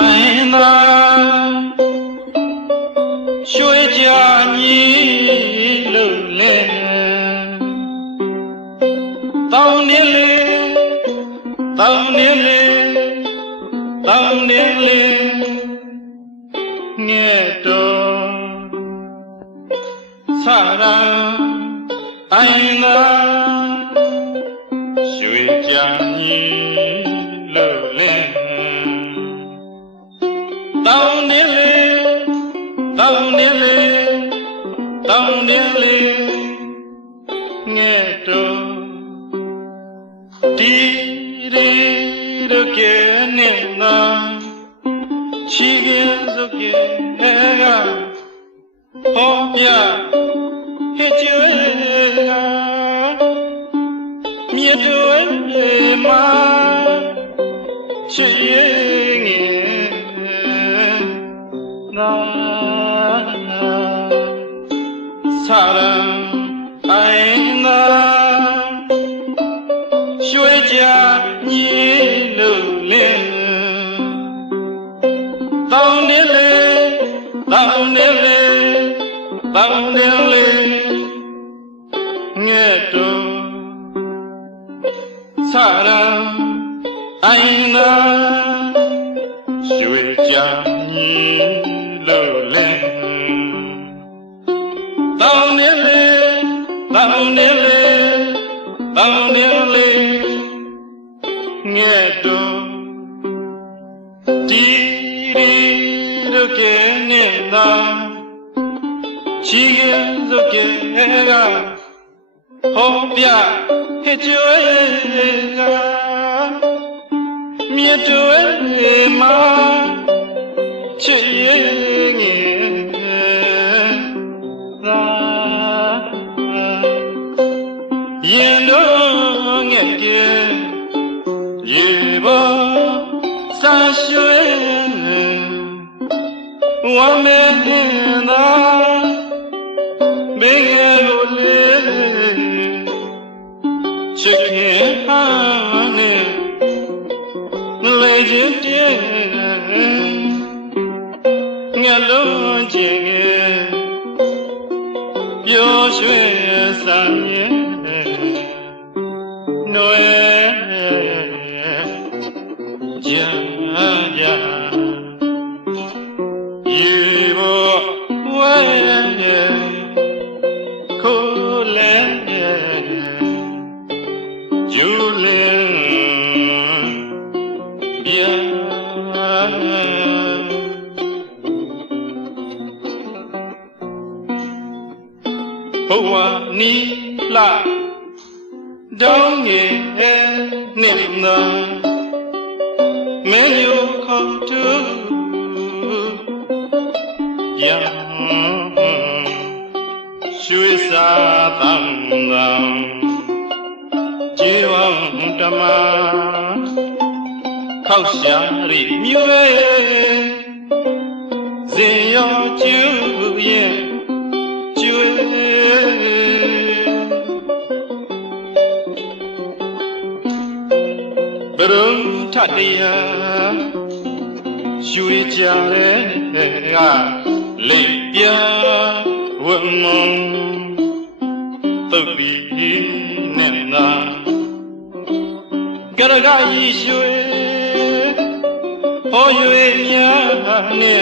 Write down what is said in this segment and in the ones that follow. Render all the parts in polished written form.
ainda xuôi cha nhi lử lên tao niên lên tao niên lên tao niên lên nghe trò xa ra ainda xuôi cha nhi lử lên tao niên lên tao niên lên tao niên lên nghe trò đi đi được kia nên na chỉ kia rồi kia ga ho ya hết chưa miệt rồi mà chỉ nghe 사랑 아이나 쉬자 니르레 다운레 다운레 다운레 녜도 사랑 아이나 쉬자 니르레 Down nghe đồ đi đi được cái nền na chỉ được cái ga hôm bia hết chơi ga miệt chơi mà chơi nghe yên đó nghe kia yên bờ xa xôi hoa mẹ na bên nghe lối chiếc hẹn nè lấy chuyện tiền nghe lối chuyện yêu xuôi xa nhé Noe ja ja Yibo wae kole Jule bia Hoa ni la Don't get niệm nở mẹ yêu không thứ yang suy xa tâm lòng chỉ vọng trầm khóc xa rì miêu dễ yo chữ yên chữ Berung tadiya shui jare ga le bia wong mong tu bi nen na ga ga yi shui ho yue nya ne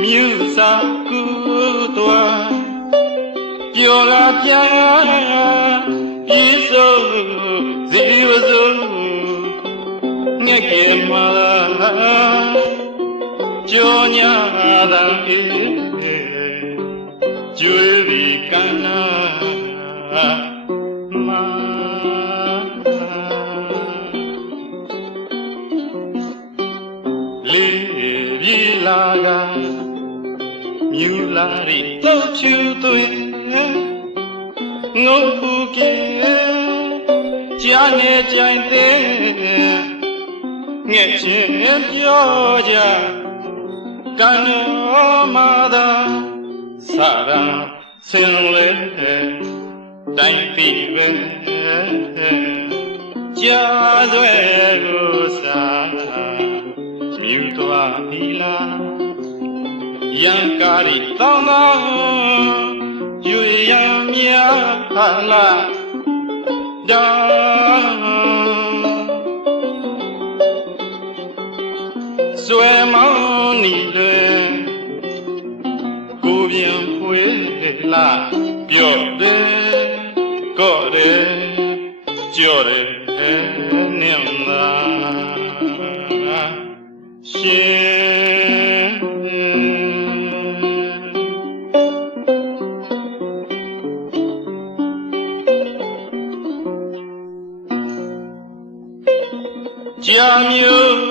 miu sa ku tua yo ga pya yi so zi wo so nghe kia mà cho nhà đangជួយvì căn mà lì đi la ga như la đi tao chiều tôi ngô khu kia cha nghe trái tên nghe chuyện cho cha căn mà da sa ra sen lên đánh tì về cha doe go sa မြူသွားပြီလားရံကားရီတောင်းတောင်းယူရံမြာခလာဒါဆွဲမောင်းနီလွယ်ကိုပြင်ဖွေးလာပြော့တယ်ကော့တယ်ကြော့တယ်နင်းလာရှင်ကြာမျိုး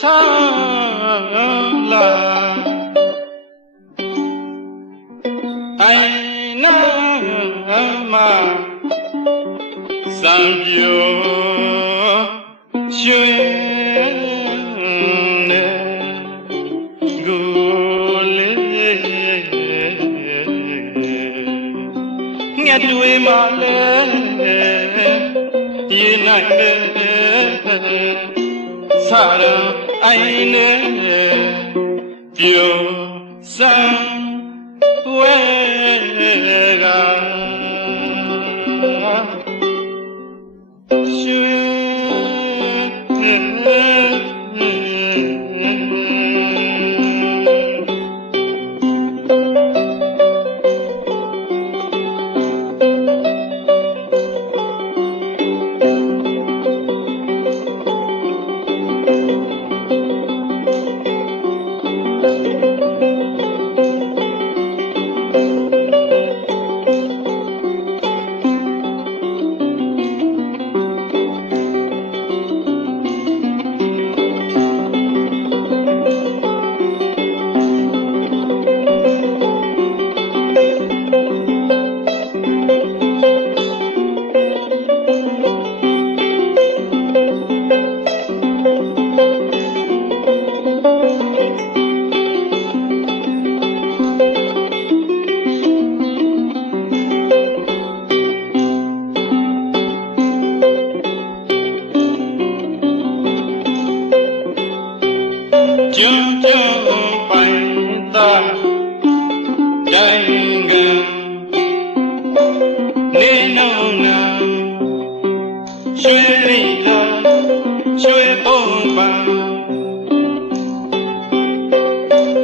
ဆန်းလာအိုင်နာမစံပြိုရွှေနဲ့ကိုလေးငှက်တွေမှလည်းရေနိုင်တယ်ဆရာအိုင်နဲ့ပြိုစံဝဲကရွှေကျွန်းကျွန်းပိုင်သားတိုင်းကနေနောင်နာရွှေရိလာရွှေပုံပန်း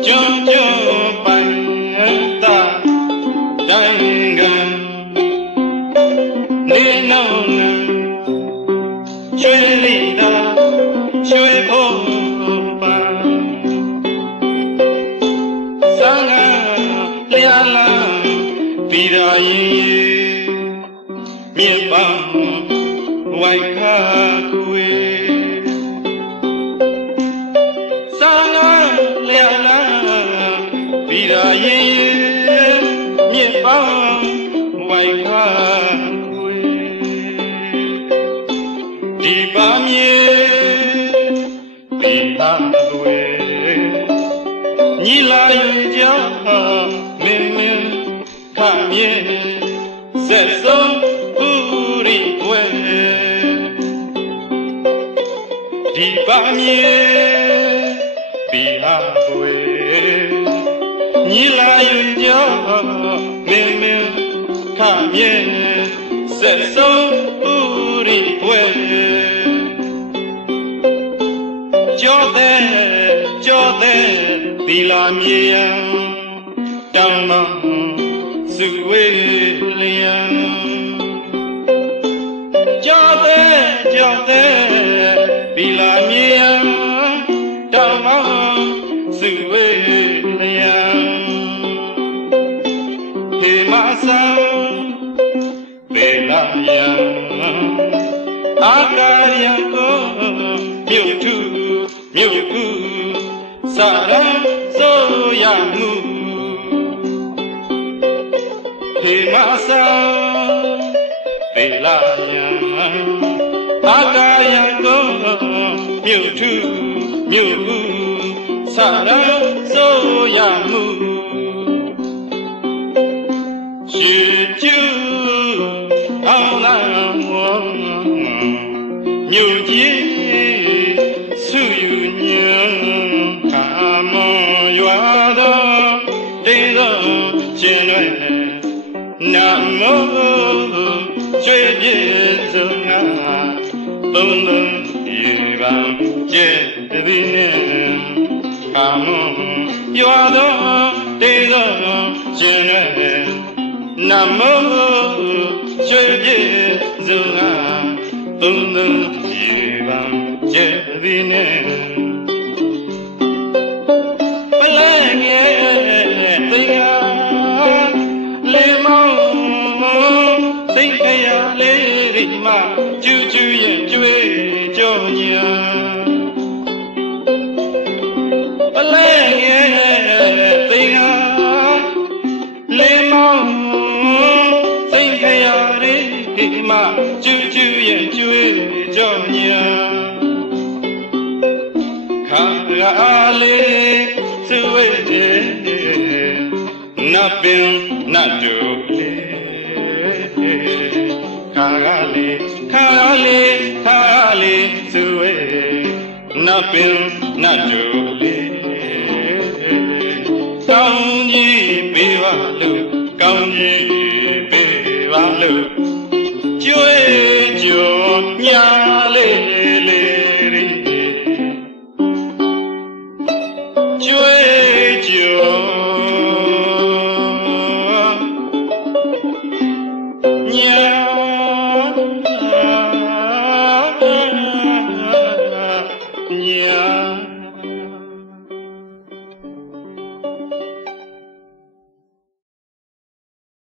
ကျွန်းကျွန်းပိုင်သားတိုင်းကနေနောင်နာရွှေရိလာရွှေပုံပြည်ရာရင်မြေပန်းဝိုက်ခါကွေစာနာလျာလာပြည်ရာရင်မြေပန်းဝိုက်ခါကွေဒီပါမြေပြည်ပန်းကွေညီလာရင်ကြောင့်မင်းမင်းခမြဲဆက်ဆုံးဥရိဝဲဒီပါမြေဘီဟာဝဲညီလာရင်ကြောင့်မင်းမင်းခမြဲဆက်ဆုံးဥရိဝဲကြောတဲ့ဒီလာမြေယံတောင်းမစုဝေးလျံကြောတဲ့ဒီလာမြေယံတောင်းမစုဝေးလျံဟေမဆံပေလာယံအာကာယကိုမြုပ်ထုစာရန်ဆိုရမှုဟေမဆာပေလာယံအာကာယကိုမြုပ်ထုစာရန်ဆိုရမှုရှိကျူအောင်လာမော မြို့ကြီးဆုယူညံကာမွန်ရွာသောတိမ်သောရှင်တွေနမောကျွေးပြေဆုံးငါသုံးသုံးဒီကံကျဲသည်ကာမွန်ရွာသောတိမ်သောရှင်တွေနမောကျွေးပြေဆုံးငါသုံးသုံးဒီကံကျဲသည်ပလဲငယ်တရားလေးမောင်းစိတ်ခရလေးဒီမှာကျူးကျူးရဲ့ကျွေးကြောညာပလဲငယ်တရားလေးမောင်းစိတ်ခရလေးဒီမှာကျူးကျူးရဲ့ကျွေးကြောညာခါရလေးစွေတဲ့နတ်ပင်နတ်တို့ခါရလေးစွေနတ်ပင်နတ်တို့ကောင်းကြီးပေးပါလို့ကောင်းကြီးပေးပါလို့ကျွေးကြောညာလေးကျွေးကြောညာ